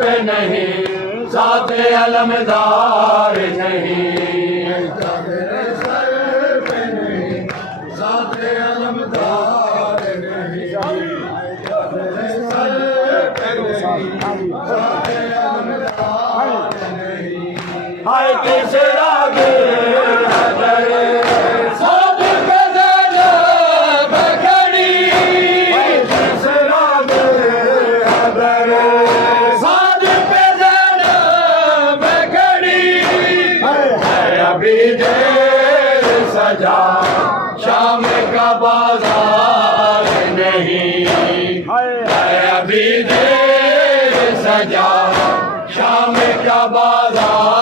पे नहीं, साथ अलमदार नहीं। तेरे सर पे नहीं, साथ अलमदार नहीं। तेरे सर पे नहीं, साथ अलमदार नहीं। हाय किस रागे हदरे साथ पे ज़ैनब खड़ी, किस रागे हदरे साथ पे ज़ैनब खड़ी। है अभी देर सजा, शाम का बाजार नहीं। है अभी देर सजा, शाम का बाजार